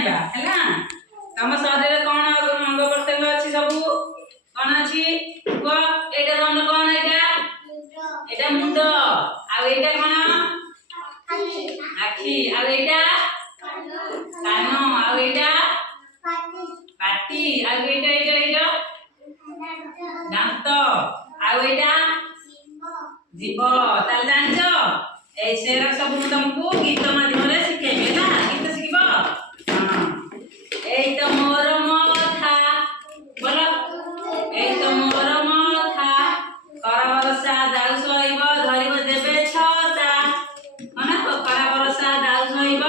जानिबा हैला तम शरीर कोन अंग प्रत्यंग अछि सबु कोन अछि को एटा हम कोन एटा मुंड आ एटा कोन आखी आ एटा कान आ एटा पाटी आ एटा दांत आ एटा जीव ताल जानजो ए सेरा सब तुमको गीत माध्यम रे सिखेबे ना गीत सिखबो हां एई तो मोर माथा बोलो एई तो मोर माथा कर बरसा दाउ सइब धरिब देबे छता माने कर बरसा दाउ सइब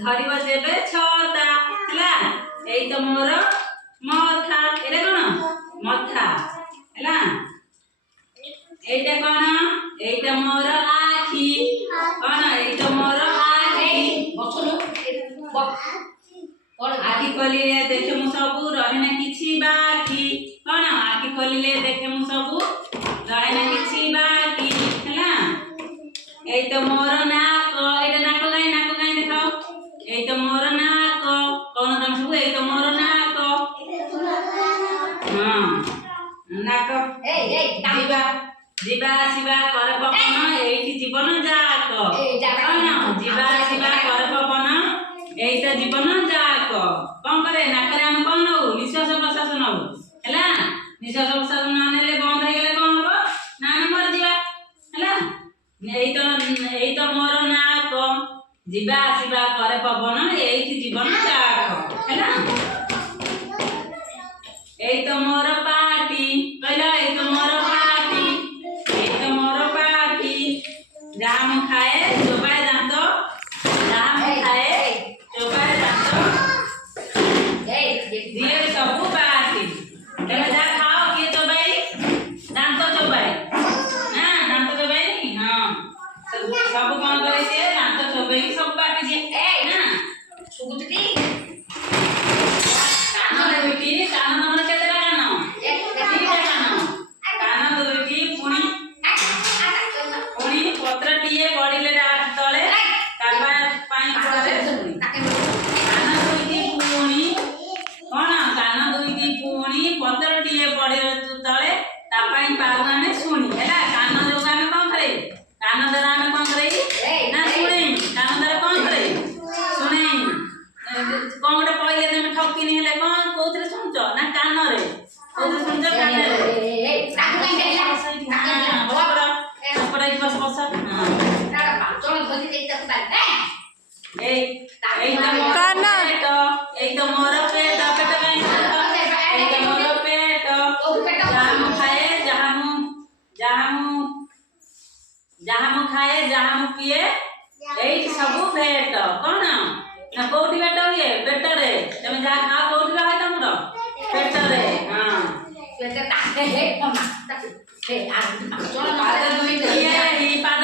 धरिब देबे छता हला एई तो मोर माथा एरे कोन माथा हला एटा कोन एटा मोर आखी कोन एटा मोर आखी बसलो कोन आखी खोलिले देखे मु सबु रहे ना किछि बाकी कोन आखी खोलिले देखे मु सबु रहे ना किछि बाकी हला एटा मोर नाक एटा नाक गाय देखाओ एटा मोर नाक कोन तम सब एटा मोर नाक हां नाक जीवा जीवा आसीबा कर पवन एठी जीवन जाक जीवा आसीबा कर पवन एटा जीवन जाक कोन करे नाकरे हम कोन हो निश्वास प्रश्वास नौ हैला निश्वास प्रश्वास न नेले बंद हे गेले कोन हो ना हम मर जीवा हैला एई तो मोर नाक जीवा आसीबा कर पवन एठी जीवन जाक हैला एई तो मोर पाटी कहला एई तो मोर जाम खाए चोबाए दांत जाम खाए चोबाए दांत दिए सबु बाटी तमे जा खाओ के चोबाई दांत चोबाए ना दांत चोबाई हां सब कोन करे से दांत चोबाई सब बाटी जे ए ना सुगुतटी कान रे बेटी कान नंबर केते कान एक कान दो बेटी पुणी पत्र टीए पड़िले तले कापा पाई पड़े कान दुईटी पुणी कोन कान दुईटी पुणी पत्र टीए पड़े तले ता पाई पाउ आमे सुनी हैला कान जो आमे कोन करे कान द्वारा आमे कोन करे ना सुने कान द्वारा कोन करे सुने कोन गोटे पहिले तमे ठकिनी हेले कोन कोथरे सुनछो ना कान रे कोथरे सुनछो कान रे जहामु खाए जहामु पिए एई सबु भेट कोन ना कोठी भेट होए पेट रे तमे जा खाओ कोठी रहे तमरो पेट रे हां पेट ताके हे कोन ताके हे आ चल पाद दुई ये ही पाद